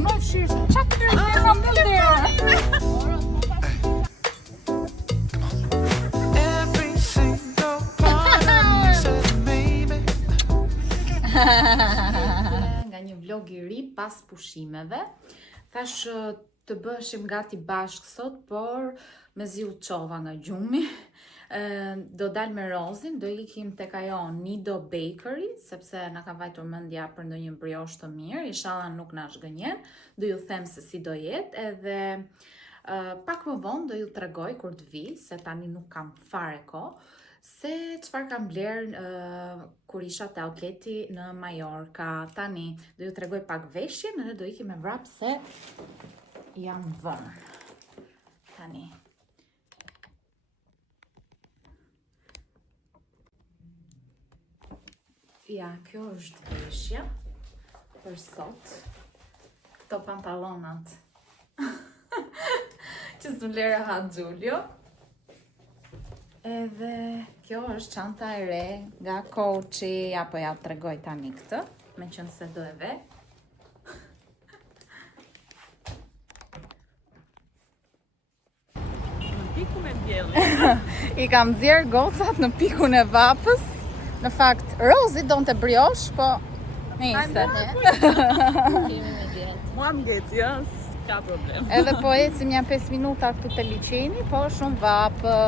punoj fshirë. Qa të kërë të kam në derë? Nga një vlog I ri pas pushimeve. Thash të bëshim gati bashkë sot, por mezi u qova nga gjumi. Do dal me Rozin, do ikim tek ajo Nido Bakery, sepse na ka vajtur mendja për ndonjë briosh të mirë, inshallah nuk na zgënjen. Do ju them se si do jetë, edhe pak më vonë do ju tregoj kur të vi, se tani nuk kam fare kohë, se çfarë kam bler kur isha te outleti në Majorka. Tani do ju tregoj pak veshjen edhe do ikim me vrap se jam vënë. Tani. Ja, kjo është veshja për sot. Këto pantalonat që s'u lera ha Giulio. Edhe kjo është çanta e re nga Coachi, apo ja tregoj tani këtë, meqense do e ve. Në pikun e diellit. I kam nxjerr gocat në pikun e vapës. Në fakt, Rozi donte briosh, po nice. Mua më gjeti, ja, s'ka problem. Edhe po ecim një 5 minuta këtu te liçeni, po shumë vapë.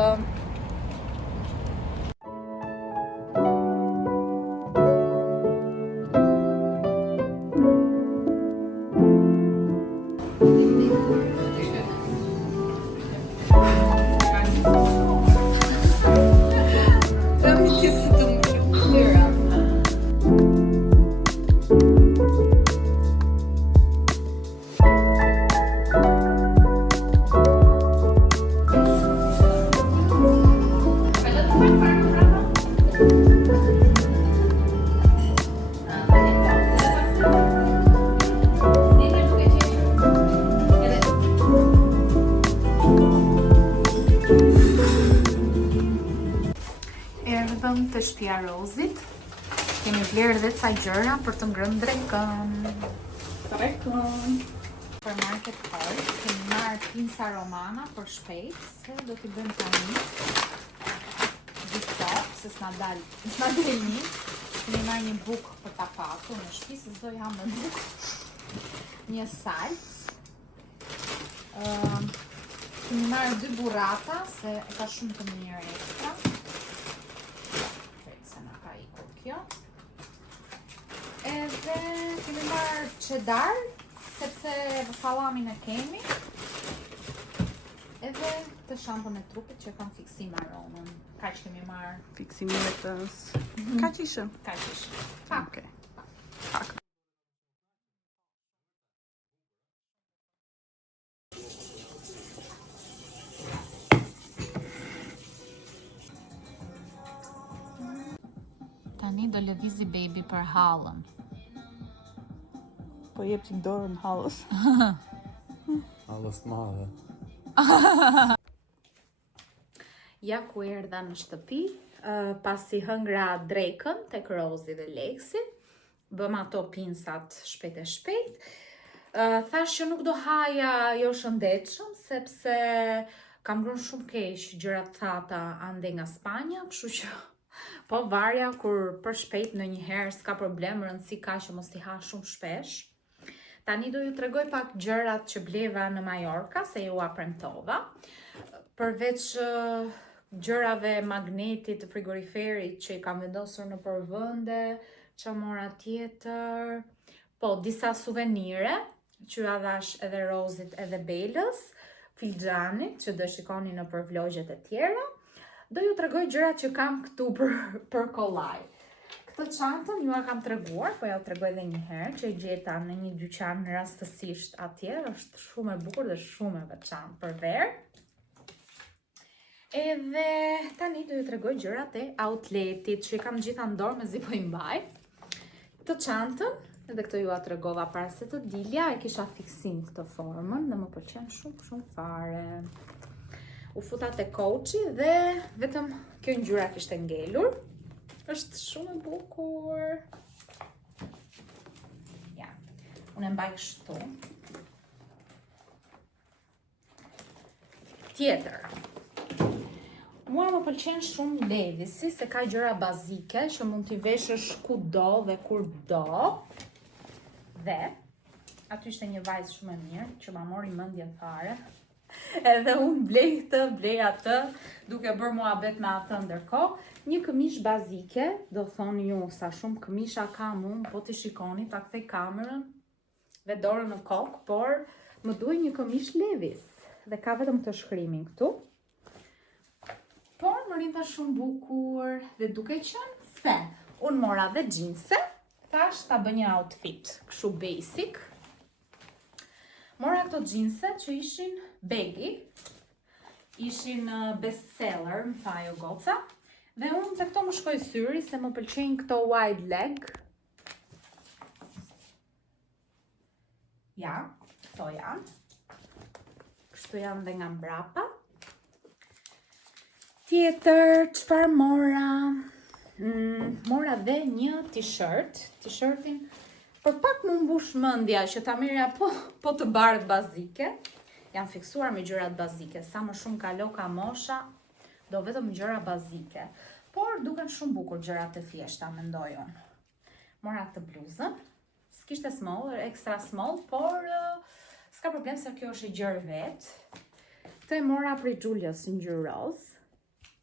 Erdhëm të shtëpia Rozit. Kemi blerë edhe ca gjëra për të ngrënë drekën. Supermarket Park. Kemi marrë pinca romana për shpejt, se do t'i bëjmë tani. Disa, se s'na del një. Kemi marrë një bukë për ta patur në shtëpi, se s'do jam me bukë. Një salcë. Kemi marrë 2 burrata, se ka shumë të mirë ekstra. Kjo. Edhe kemi marrë cheddar, sepse sallamin e kemi. Edhe të shampon e trupit që kam fiksim aromen. Kaq kemi marrë. Fiksimi e vetës. Kaq ishte? Kaq ishte. Pak. Pak. Tani do lëvizi baby për hallën. Po jep që dorën hallës. Hallës madhe. Ja ku erdha në shtëpi, pasi hëngra drekën tek Rozi dhe Leksi, bëm ato pinsat shpejt e shpejt. Thash që nuk do haja jo shëndetshëm, sepse kam ngrënë shumë keq gjëra të thata ande nga Spanja, kështu që po varja kur për shpejt në një herë s'ka problem, rëndësi ka që mos t'i ha shumë shpesh. Tani do ju tregoj pak gjërat që bleva në Majorka, se ju a premtova. Përveç gjërave magnetit të frigoriferit që I kam vendosur në përvënde, që mora tjetër, po disa suvenire, që ja dhash edhe Rozit edhe Belës, filxhanit që do shikoni në për vlogjet e tjera. Do ju tregoj gjërat që kam këtu për kollaj. Këtë çantën ju a kam treguar, po ja u tregoj edhe një herë, që I gjeta në një dyqan rastësisht atje, është shumë e bukur dhe shumë e veçantë për verë. Edhe tani do ju tregoj gjërat e outletit, që I kam gjitha në dorë mezi po I mbaj. Këtë çantën, edhe këtë ju a tregova para se të dilja, e kisha fiksim këtë formën dhe më pëlqen shumë fare. U futa te Coachi dhe vetëm kjo ngjyra kishte ngelur. Është shumë e bukur. Ja. Unë e mbaj kështu. Tjetër. Mua më pëlqen shumë Levi'si se ka gjëra bazike që mund t'i veshësh kudo dhe kur do. Dhe aty ishte një vajzë shumë e mirë që ma mori mendjen fare. Edhe unë blej këtë, blej atë, duke bërë muhabet me atë ndërkohë. Një këmish bazike, do thoni ju sa shumë këmisha kam unë, po t'i shikoni, ta kthej kamerën dhe dorën në kokë, por më duhet një këmish Levi's. Dhe ka vetëm këtë shkrimin këtu. Por më rinta shumë bukur dhe duke qenë se unë mora dhe gjinse, thash ta bë një outfit kështu basic. Mora këto gjinse që ishin baggy, ishin bestseller, më tha jo goca, dhe unë të këto më shkoj syri se më pëlqejnë këto wide leg. Ja, këto janë. Kështu janë dhe nga mbrapa. Tjetër, çfarë mora? Mora dhe një t-shirt. T-shirtin për pak më mbush mendja që ta merja po të bardhë bazike. Jam fiksuar me gjërat bazike. Sa më shumë kalo ka mosha, do vetëm gjëra bazike. Por duken shumë bukur gjërat e thjeshta, mendoj unë. Mora këtë bluzën. S'kishte small, extra small, por s'ka problem se kjo është e gjërë vetë. Këtë e mora prej Julius në ngjyrë roz.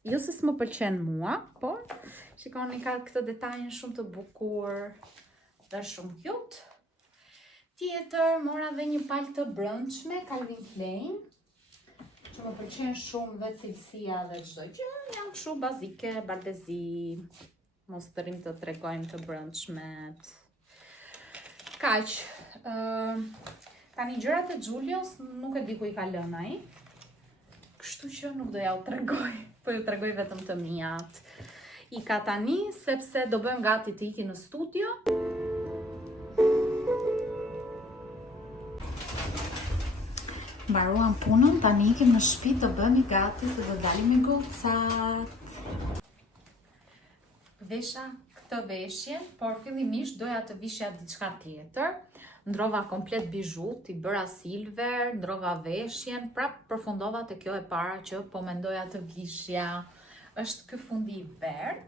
Jo se s'më pëlqen mua, por shikoni ka këtë detajin shumë të bukur dhe shumë cute. Tjetër, mora dhe një palë të brëndshme, Calvin Klein, që më pëlqen shumë dhe cilësia dhe çdo gjë, janë kështu bazike, bardezi, mos të rrim të tregojmë të brëndshmet. Kaq. Tani gjërat e Julius nuk e di ku i ka lënë ai. Kështu që nuk do ja u tregoj, po ju tregoj vetëm të mijat. I ka tani, sepse do bëjmë gati të iki në studio. Mbaruam punën, tani ikim në shtëpi të bëhemi gati se do dalim me gocat. Vesha këtë veshje, por fillimisht doja të vishja diçka tjetër. Ndrova komplet bijou, t'i bëra silver, ndrova veshjen, prap përfundova te kjo e para që po mendoja të vishja. Është ky fundi i verdh,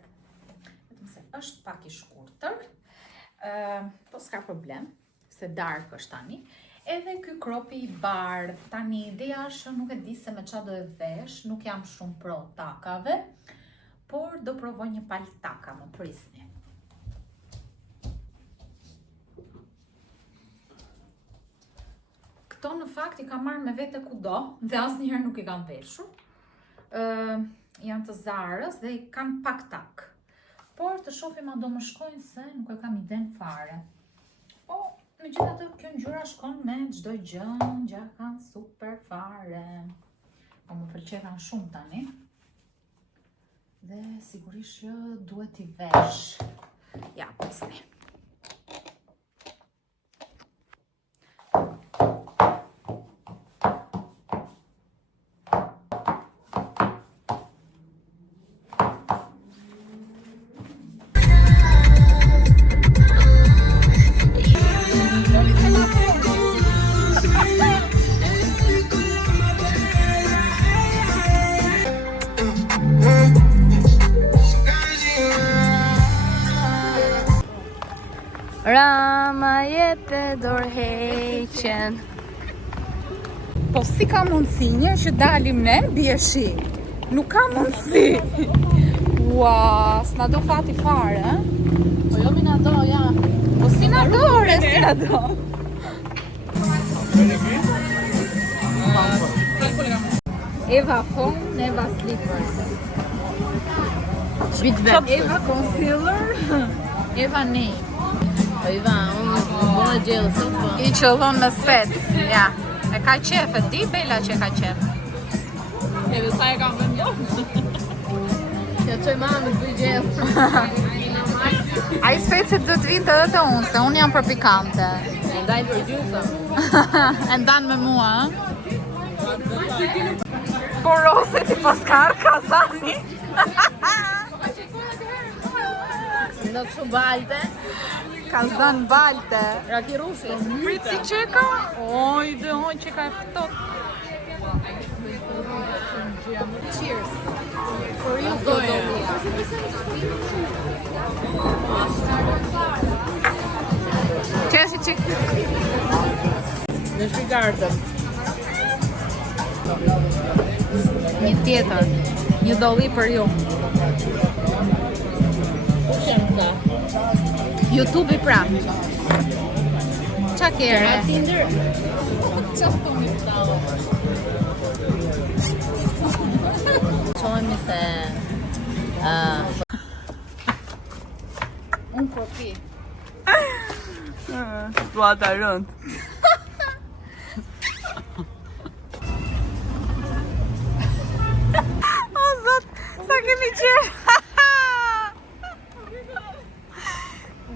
vetëm se është pak i shkurtër, po s'ka problem, se dark është tani. Edhe ky kropi i bardh, tani ideja është nuk e di se me çfarë do e vesh, nuk jam shumë pro takave, por do provoj një palë taka, më prisni. Këto në fakt i kam marrë me vete kudo dhe asnjëherë nuk i kam veshur. Janë të Zarës dhe i kanë pak tak. Por të shohim a do më shkojnë se nuk e kam iden fare. Po, megjithatë kjo ngjyra shkon me çdo gjë, gjëra kanë super fare. Po më pëlqen shumë tani. Dhe sigurisht që duhet t'i vesh. Ja, prisni. Rama jetë dorëheqen. Po si ka mundësi një që dalim ne bie shi? Nuk ka mundësi. Ua, s'na do fati fare, Po jo mi na do, ja. Po si na do, re, si na do. Eva phone, Eva slippers. Eva concealer, Eva name. Po Iva, unë bëllë gjellë, se të I qëllon me spec, ja. E ka qef, e di Bela që ka qef. Edhe sa e kam vëmë jo. Ja qoj mami të bëj gjellë. A i specit du të vinte edhe të unë, se unë jam për pikante. E ndaj për gjysa. E ndan me mua, por rose ti paskar kazani. Në të shumë balte. Kazan balte. Raki rushi. Prit si qeka? Oj, dhe oj, qeka e fëtot. Por ju këto do Qeshi qik Në shpigartëm. një tjetër, një dolli për ju. Ku shem këta? YouTube-i pra. Qa kere? Tinder? Qa s'koni këta? Qojmi se... Unë kopi. Dua të rënd. O zot, sa kemi qërë.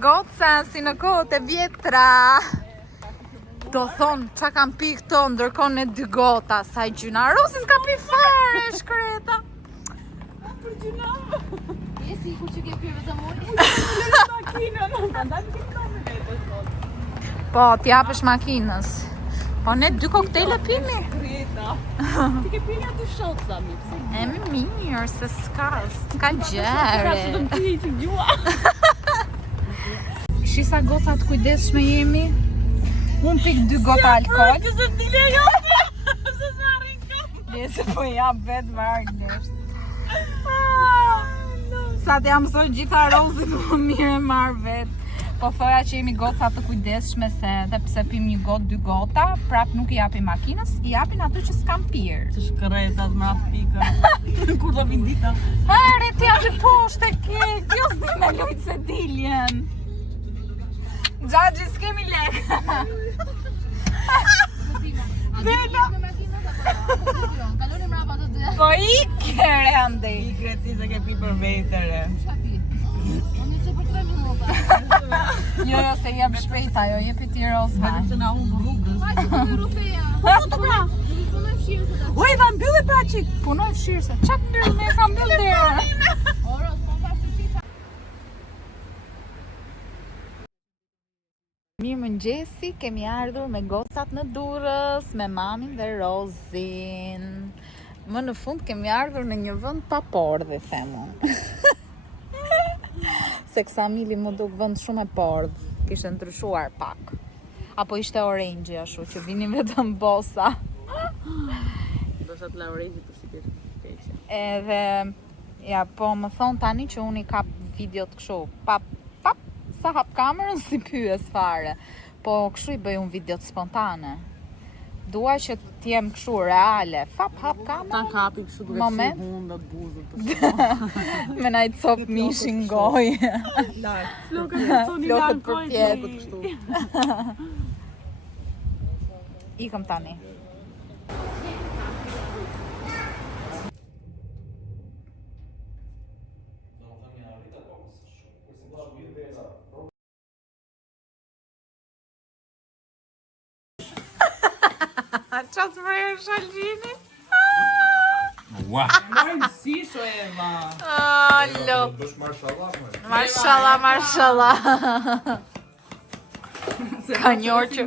Goca si në kohët e vjetra. Do thonë, qa kam pi këto, ndërkohë në dy gota, sa i gjuna. Rosi s'ka pi fare, shkreta. Për gjuna. Jesi ku që ke pyrë të mojë? Makinën, ndaj të këtome vete sot. Po, t'japësh makinës. Po, ne dy koktejle pimi. Kreta. Ti ke pyrë aty shotë, Sami. E me mirë, se s'ka Sa që gjere. të më pyrë që gjua. Shisa gocat kujdesshme jemi. Unë pik 2 gota alkohol. Kësë të dile jo. Se s'arrin kam. Nëse po jam vetë marrë Sa të jam mësoj gjitha rozit më mirë e marrë vetë. Po thoja që jemi goca të kujdesshme se dhe pse pim 1 gotë, 2 gota, prap nuk i japim makinës, i japin aty që s'kam pirë. Të shkretat, mraf pika. Kur do vin dita. Are, ti aty poshtë e ke, kjo s'di me lujtë se diljen. Gjaxhi, s'kemi lekë. Bela! Kalori mrapa të dy. Po i kere andej. I kreti se ke pi për vetëre. Qa pi? Unë që për 3 minuta. Jo, se jep shpejt ajo, jepi ti rozë. Vetëm se na unë rrugës. Vaj që të me rufeja. Po të pra. Nuk punoj fshirë se ta. Oj, va mbyllë pra qik. Punoj fshirë se qa mbyllë me ka mbyllë derë. Oro, s'po thash të qifa. Mirë mëngjesi, kemi ardhur me gocat në Durrës, me mamin dhe Rozin. Më në fund kemi ardhur në një vend pa pordhë, themu. Se kësa mili më duk vend shumë e pordhë, kishte ndryshuar pak. Apo ishte orange ashtu, që vinin vetëm bosa. Do shat la orange për si keqe. Edhe, ja, po më thonë tani që unë i kap videot kështu, pap, sa hap kamerën si pyes fare. Po kështu i bëj unë videot spontane. Dua që t'jem kështu reale. Fap hap Ta kamerën. kapi kështu duke Moment. si hundat, buzët të Me naj cop mishin gojë. lartë. Flokët Flokët për pjetë. kështu. Ikëm tani. Qa të mërë shalgjini? Ua! Mojmë si sho Eva. Allo, Bësh marshallah, më. mashallah, mashallah. Ka njërë që...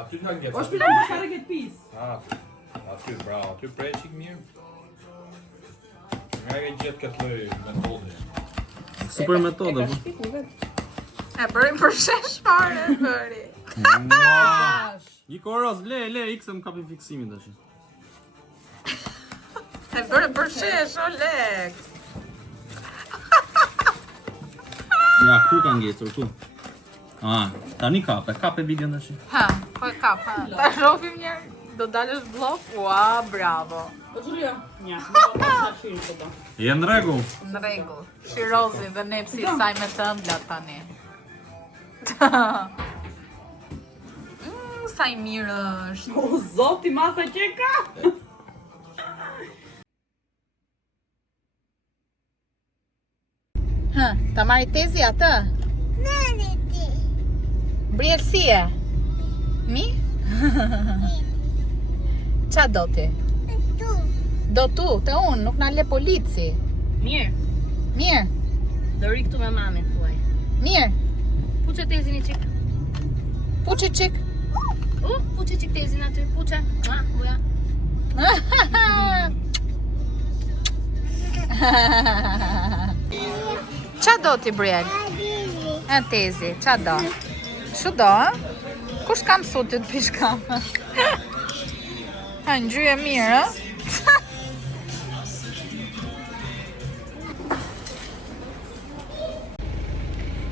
Aty nga ngjetë. O shpilon për share këtë pis. Aty, bravo, aty prej qik mirë. Nga e gjithë këtë lloj metode. Super metode, po. E bërim për shesh fare, bëri. I koros, le, ikse më kapi fiksimin tash. E bërim për shesh, o lek. Ja, këtu ka ngecur, këtu. Tani kape videon tash. Ha, po e kap, ha. Ta shofim njerë, do dalësh blok? Ua, bravo. O Gjulia. Nja, më do të shashirë këto. Je në rregull. Në rregull. Shirozi dhe nepsi saj me të ëmbla tani. Sa i mirë është. O zoti, masa që ka. Hë, ta marri tezi atë? Brielsie. Mi? Qa do ti? Do tu, te unë, nuk na le polici. Mirë, Mirë, do ri këtu me mami, thuaj. mirë. Puqe tezin i qik. Puqi qik. Puqe qik tezin aty, puqe. Uja. Qa do ti Briel? E tezi, qa do? Shu do, Kush kam mësu ty të pish kafe? Ha, në gjyë e mirë,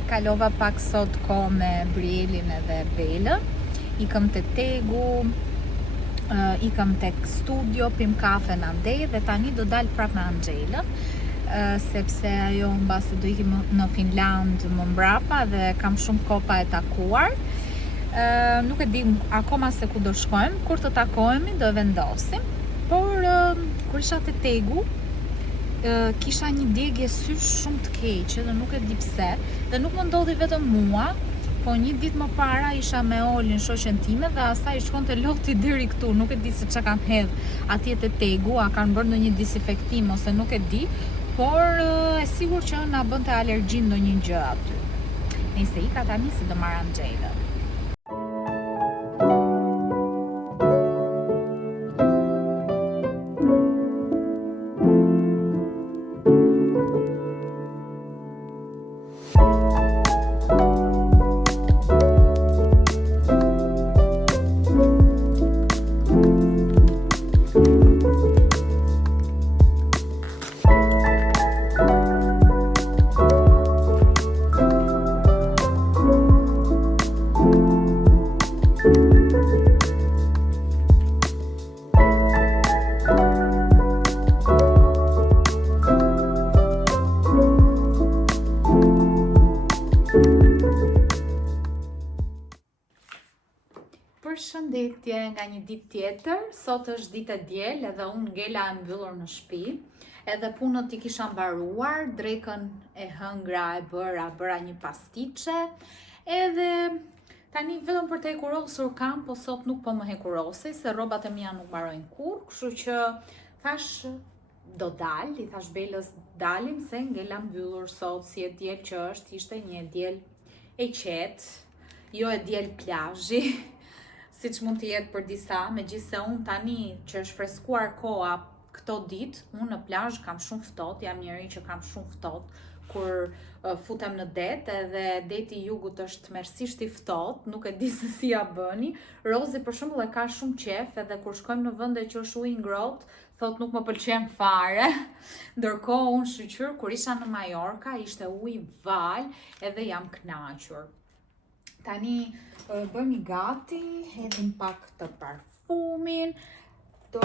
Kalova pak sot ko me Brielin edhe Belën. Ikëm te Tegu, ikëm tek studio, pim kafe në andej dhe tani do dal prap me Anxhelën, sepse ajo mbasi do ikim në Finland më mbrapa dhe kam shumë kohë pa e takuar. Nuk e di akoma se ku do shkojmë, kur të takohemi do e vendosim, por kur isha te Tegu, kisha një djegje sysh shumë të keqe dhe nuk e di pse, dhe nuk më ndodhi vetëm mua, po një ditë më para isha me Olin, shoqen time, dhe asaj shkonte loti deri këtu, nuk e di se çka kanë hedh atje te Tegu, a kanë bërë ndonjë disinfektim ose nuk e di, por e sigur që na bënte alergji ndonjë gjë aty. Nëse ika tani se do marr Anxhelën. Përshëndetje nga një ditë tjetër. Sot është ditë e diel edhe unë ngela e mbyllur në shtëpi. Edhe punët i kisha mbaruar, drekën e hëngra e bëra një pastiçe. Edhe tani vetëm për të hekurosur kam, po sot nuk po më hekurosej se rrobat e mia nuk mbarojnë kurrë, kështu që thash do dal, i thash Belës dalim se ngela mbyllur sot, si e diel që është, ishte një diel e qetë, jo e diel plazhi. Siç mund të jetë për disa, megjithse unë tani që është freskuar koha këto ditë, unë në plazh kam shumë ftohtë, jam njëri që kam shumë ftohtë kur futem në det, edhe deti i jugut është tmerrsisht i ftohtë, nuk e di se si ja bëni. Rozi për shembull e ka shumë qef, edhe kur shkojmë në vende që është ujë ngrohtë, thotë nuk më pëlqen fare. Ndërkohë unë shqyr kur isha në Majorka, ishte ujë val, edhe jam kënaqur. Tani bëjmë gati, hedhim pak të parfumin, do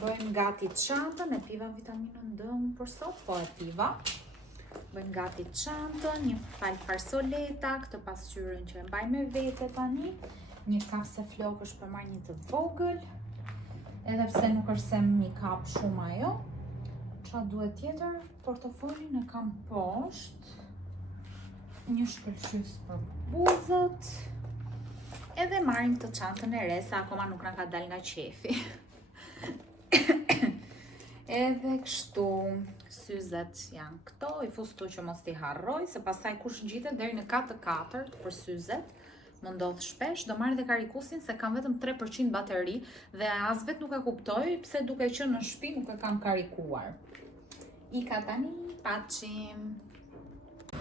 bëjmë gati çantën, e piva vitaminën D për sot, po e piva. Bëjmë gati çantën, një fal farsoleta, këtë pasqyrën që e mbaj me vete tani, një kase flokësh për marrë një të vogël, edhe pse nuk është se mi kap shumë ajo. Çfarë duhet tjetër? Portofolin e kam poshtë. Një shkëlqys për buzët, edhe marrim të çantën e re, sa akoma nuk na ka dal nga qefi. Edhe kështu, syzet janë këto, i fus këtu që mos t'i harroj, se pastaj kush ngjitet deri në 4/4 për syzet, më ndodh shpesh, do marr edhe karikusin se kam vetëm 3% bateri dhe as vet nuk e kuptoj pse duke qenë në shtëpi nuk e kam karikuar. Ika tani, paçim.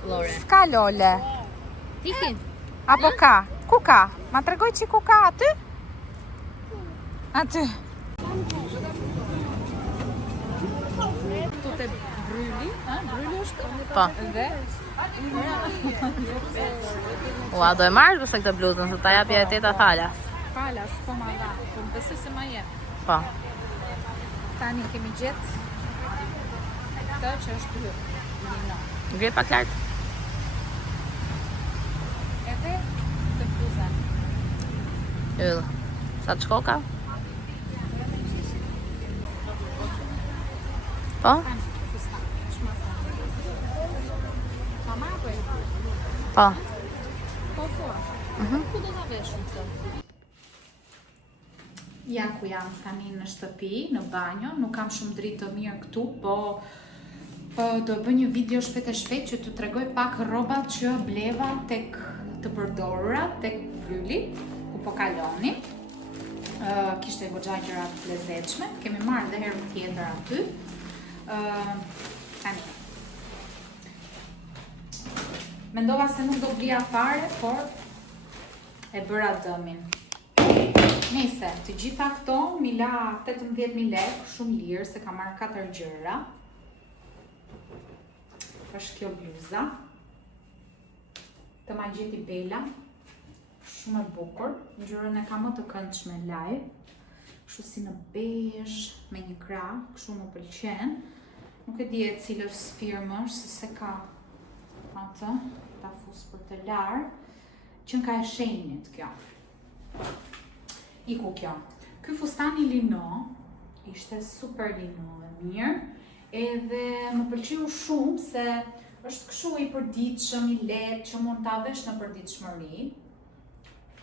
Lore. S'ka Lole. Tiki. Apo ka? Ku ka? Ma tregoj që ku ka aty? Aty. Këtu te Bryli, Bryli është? Po. Dhe? Ua, do e marrë përse këtë bluzën, se ta japja e teta falas. Falas, po ma dha, po më besoj se ma jep. Po. Tani kemi gjetë këtë që është lino. Ngrej pak lartë. Edhe të bluzën. Yll. Sa të shkoka? Po? Po. Ku do ta vesh këtë? Ja ku jam tani në shtëpi, në banjo, nuk kam shumë dritë të mirë këtu, po do bëj një video shpejt e shpejt që t'u tregoj pak rrobat që bleva tek të përdorura tek Bryli, ku po kaloni. Kishte goxha gjëra të lezetshme, kemi marrë edhe herë tjetër aty. Tani. Mendova se nuk do blija fare, por e bëra dëmin. Nese, të gjitha këto mi la 18.000 lekë, shumë lirë, se ka marrë 4 gjëra. Është kjo bluza. Të ma gjeti Bela. Shumë e bukur. Ngjyrën e ka më të këndshme live. Kështu si në bezh, me një krah, kështu më pëlqen. Nuk e di e cilës firmësh, se ka atë, ta fus për të larë, që ka e shenjit kjo. Iku kjo. Ky fustani lino, ishte super lino e mirë, edhe më pëlqeu shumë se është kështu i përditshëm, i lehtë, që mund ta vesh në përditshmëri.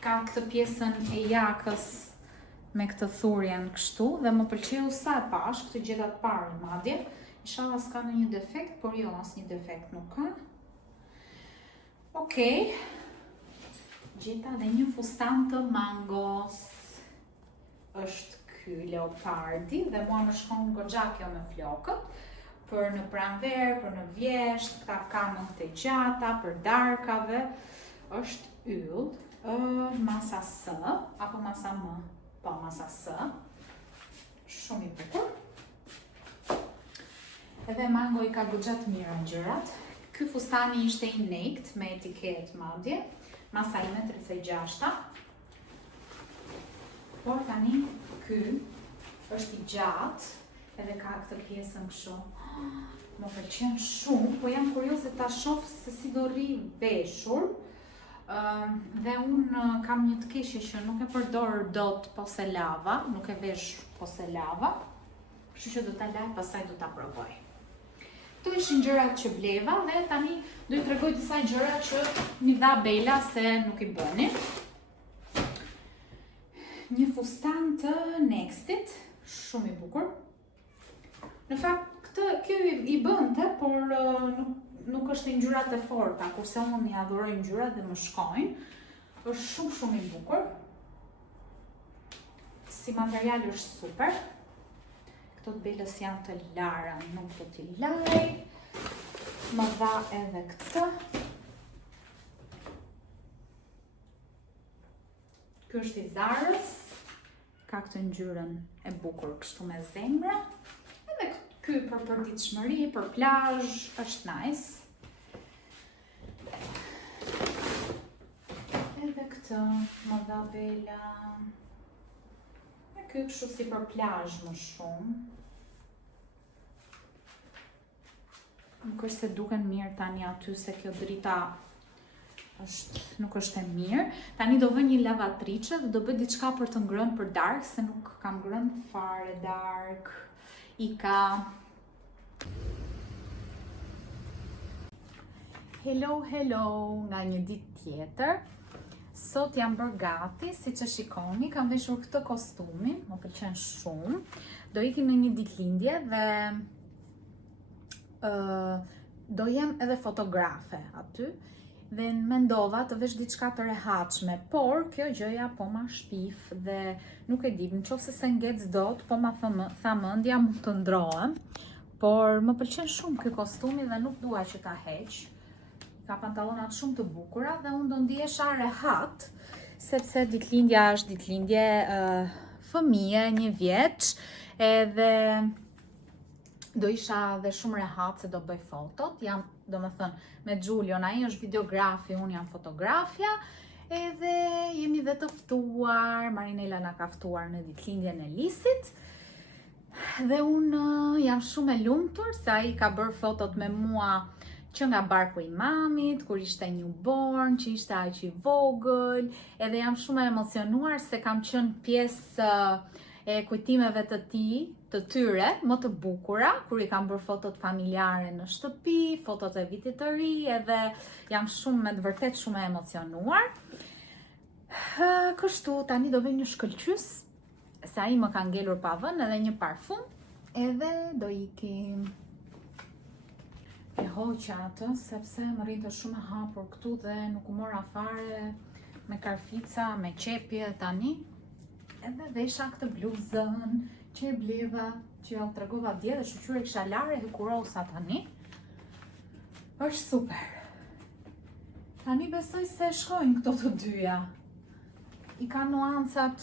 Ka këtë pjesën e jakës me këtë thurjen kështu, dhe më pëlqeu sa e pash, këtë gjeta të parë madje. Inshallah s'ka në një defekt, por jo, as një defekt nuk ka. Okej. Gjeta dhe një fustan të mangos. Është ky leopardi dhe mua më shkon goxha kjo me flokët. Për në pranverë, për në vjesht, këta kamën të gjata, për darkave. Është yll, masa S, apo masa M? Po, masa S. Shumë i bukur. Edhe mango i ka goxha të mira ngjyrat. Ky fustani ishte i nekt me etiket madje. Masa ime 36. Por tani ky është i gjatë, edhe ka këtë pjesën kështu. Më pëlqen shumë, po jam kurioze ta shoh se si do rri veshur. Dhe unë kam një të keqe që nuk e përdor dot poselava, nuk e vesh poselava. Kështu që do ta laj, pastaj do ta provoj. Këto ishin gjërat që bleva dhe tani do i tregoj disa gjëra që mi dha Bela se nuk i bëni. Një fustan të Nextit, shumë i bukur. Në fakt, kjo i bënte, por nuk është ngjyrat e forta, kurse unë i adhuroj ngjyrat dhe më shkojnë. Është shumë i bukur. Si material është super. Këto të Belës janë të lara, nuk do t'i laj. Më dha edhe këtë. Ky është i Zarës. Ka këtë ngjyrën e bukur kështu me zemra. Edhe ky për përditshmëri, për plazh, është nice. Edhe këtë më dha Bela. Ky kështu si për plazh më shumë. Nuk është se duken mirë tani aty se kjo drita nuk është e mirë. Tani do vë një lavatrice dhe do bëj diçka për të ngrënë për dark, se nuk kam ngrënë fare dark. Ika. Hello nga një ditë tjetër. Sot jam bërë gati, si që shikoni, kam veshur këtë kostumin, më pëlqen shumë. Do ikim në një ditëlindje dhe do jem edhe fotografe aty. Dhe mendova të vesh diçka të rehatshme, por kjo gjëja po ma shpif dhe nuk e di, nëse se ngec dot, po ma tha mendja mund të ndrohem. Por më pëlqen shumë ky kostumi dhe nuk dua që ta heq. Ka pantallonat shumë të bukura dhe unë do ndihesha rehat, sepse ditëlindja është ditëlindje fëmije, 1 vjeç, edhe do isha dhe shumë rehat se do bëj fotot. Jam, do me thënë, me Gjulion, ai është videografi, unë jam fotografja, edhe jemi dhe të ftuar, Marinela na ka ftuar në ditëlindjen e Lisit. Dhe unë jam shumë e lumtur se ai ka bërë fotot me mua që nga barku i mamit, kur ishte newborn, që ishte aq i vogël, edhe jam shumë e emocionuar se kam qenë pjesë e kujtimeve të tij, të tyre, më të bukura, kur i kam bërë fotot familjare në shtëpi, fotot e vitit të ri, edhe jam shumë me të vërtet shumë e emocionuar. Kështu, tani do vë një shkëlqys, se ai më ka ngelur pa vënë edhe një parfum, edhe do ikim. E hoqa atë, sepse më rrinte shumë e hapur këtu dhe nuk u mora fare me karfica, me qepje tani. Edhe vesha këtë bluzën që e bleva që ja u tregova dje dhe shoqyre kisha larë e kurosa tani. Është super. Tani besoj se shkojnë këto të dyja. I ka nuancat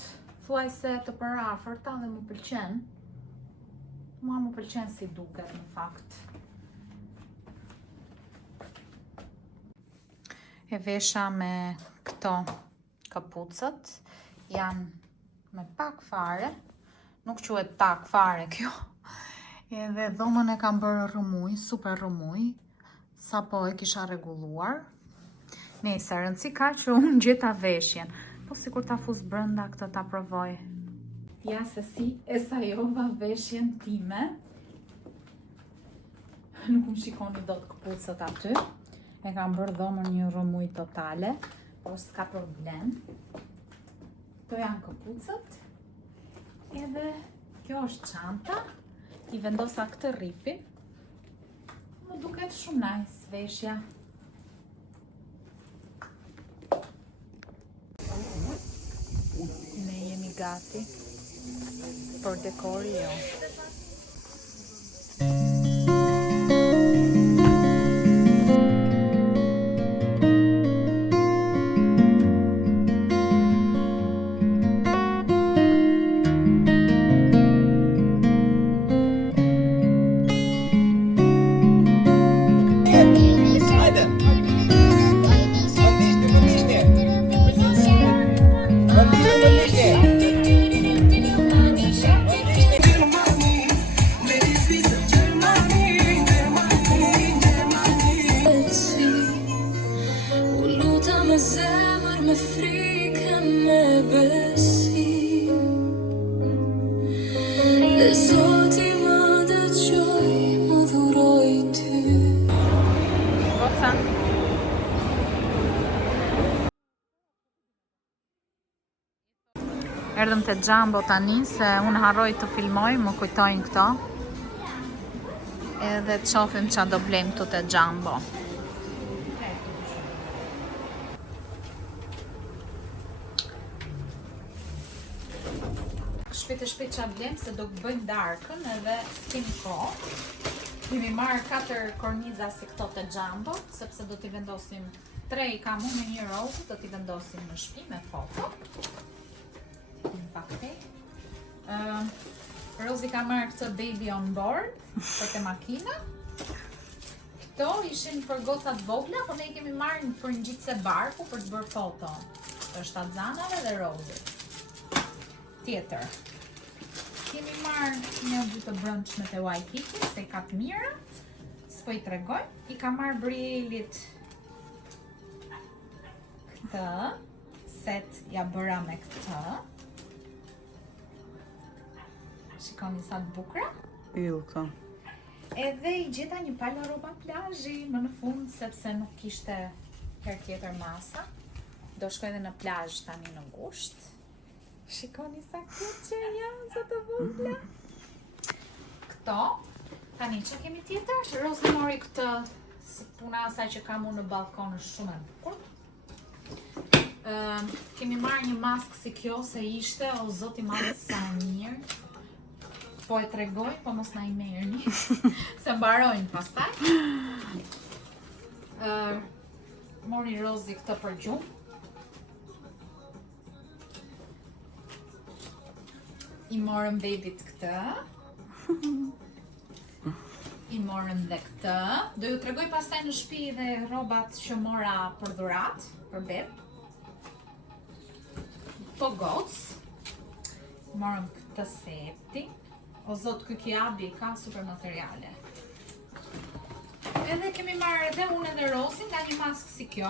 thuajse të përafërta dhe më pëlqen. Mua më pëlqen si duket në fakt. E vesha me këto kapucët. Janë me pak fare. Nuk quhet tak fare kjo. Edhe dhomën e kam bërë rëmuj, super rëmuj. Sa po e kisha rregulluar. Nëse rëndësi ka që unë gjeta veshjen. Po si kur ta fus brënda këtë ta provoj. Ja se si e sajova veshjen time. Nuk më shikoni do të këpucët aty. E kam bërë dhomën një rëmuj totale. Po s'ka problem. Këto janë këpucët. Edhe kjo është çanta. I vendosa këtë ripin. Më duket shumë nice veshja. Ne jemi gati për dekori jo. Erdhëm te Jumbo tani se unë harroj të filmoj, më kujtojnë këto. Edhe të shohim çfarë do blejmë këtu te Jumbo. Shpejt e shpejt çfarë blejmë se do të bëjmë darkën edhe s'kemi kohë. Kemi marrë 4 korniza si këto te Jumbo, sepse do t'i vendosim 3 i kam unë me një rozë, do t'i vendosim në shtëpi me foto. Rozi ka marrë këtë baby on board për te makina. Këto ishin për gocat vogla, po ne i kemi marrë për ngjitse barku për të bërë foto të shtatzanave dhe Rozit. Tjetër. Kemi marrë një dy të brëndshme te Waikiki, se ka të mira. S'po i tregoj. I ka marrë Brielit këtë set ja bëra me këtë. Shikoni sa të bukura. Yll këto. Edhe i gjeta një palë rroba plazhi më në fund sepse nuk kishte herë tjetër masa. Do shkoj edhe në plazh tani në gusht. Shikoni sa kuqe janë sa të vogla. Këto. Tani çka kemi tjetër? Rozi mori këtë puna asaj që kam unë në balkon është shumë e bukur. Kemi marrë një maskë si kjo se ishte o zoti madh sa mirë. Po e tregoj, po mos na i merrni. Se mbarojnë pastaj. Mori Rozi këtë për gjumë. I morëm babit këtë. I morëm dhe këtë. Do ju tregoj pastaj në shtëpi dhe rrobat që mora për dhurat, për beb. Po goc. Morëm këtë septi. O zot, ky kiabi ka super materiale. Edhe kemi marrë edhe unë edhe Rozi nga një maskë si kjo.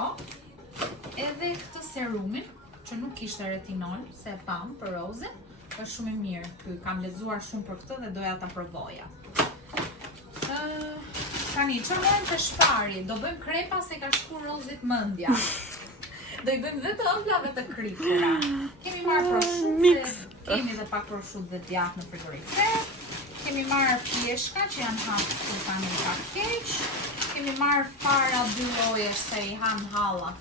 Edhe këtë serumin, që nuk kishte retinol, se e pam për Rozin. Është shumë i mirë. Ky kam lexuar shumë për këtë dhe doja ta provoja. Tani, çfarë bëjmë të shpari? Do bëjmë krepa se ka shkuar Rozit mendja. Do i bëjmë dhe të ëmblave të kripura. Kemi marrë prosciutto, kemi dhe pak prosciutto dhe djath në frigorifer. Kemi marrë pjeshka që janë hapur kur tani pak keq. Kemi marrë fara 2 llojesh se i han halla.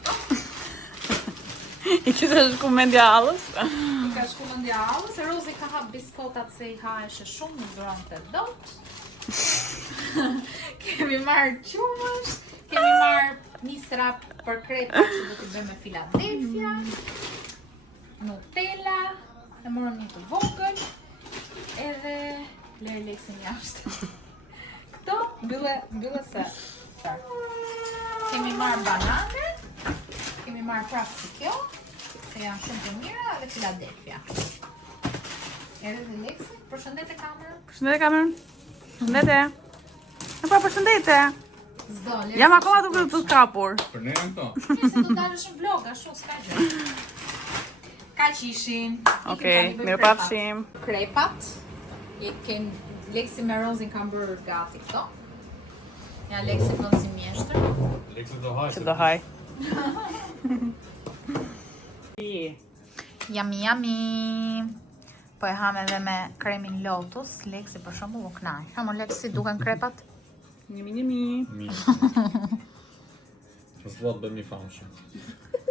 I qytesh ku mendja hallës? Ka shku mendja hallës, se Rozi ka hap biskotat se i haeshe shumë, nuk duronte dot. Kemi marrë qumësh, kemi marrë misra për krepa që do t'i bëjmë me Philadelphia, Nutella, e morëm një të vogël, edhe le Aleksin jashtë. Këto mbyllë se qarë. Kemi marrë banane, kemi marrë prapë si kjo, se janë shumë të mira, dhe Philadelphia. Edhe dhe Aleksin, përshëndete kamerën. Përshëndetje kamerën. Përshëndetje. E pa përshëndetje. Zdo, Aleksin. Jam akoma duke të kapur. Për ne janë këto. Mirë se do dalësh në vlog, ashtu s'ka gjë. Kaq ishin. Okej, mirëpafshim. Krepat. Leksi me Rozin kam bërë gati këto. Ja Leksi bën si mjeshtër. Leksi do haj. Që do haj. Yummy. Po e ham edhe me kremin Lotus. Leksi për shembull u kënaq. Ha mo Leksi duken krepat? Njëmi. Mirë. S'do të bëjmë një famshëm.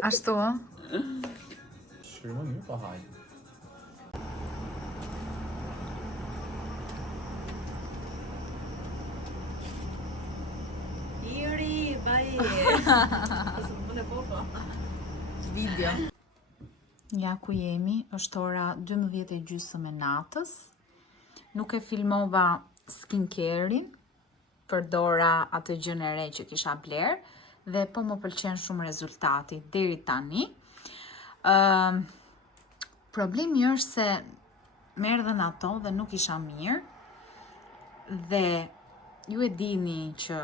Ashtu ë? Shkruaj një pa haj. Iri, bai. Video. Ja ku jemi, është ora 12:30 e natës. Nuk e filmova skincare-in, përdora atë gjën e re që kisha bler dhe po më pëlqen shumë rezultati deri tani. Problemi është se më erdhën ato dhe nuk isha mirë. Dhe ju e dini që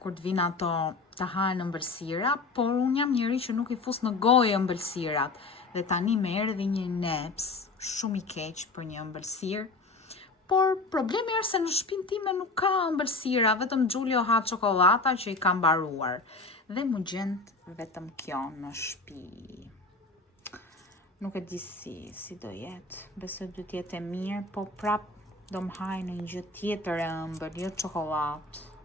kur të vinë ato të hahen ëmbëlsira, por unë jam njëri që nuk i fus në gojë ëmbëlsirat. Dhe tani më erdhi një neps shumë i keq për një ëmbëlsirë. Por problemi është se në shtëpinë time nuk ka ëmbëlsira, vetëm Giulio ha çokollata që i ka mbaruar. Dhe mu gjend vetëm kjo në shtëpi. Nuk e di si do jetë. Besoj do të jetë e mirë, po prap do më haj në një gjë tjetër e ëmbël, jo çokollatë.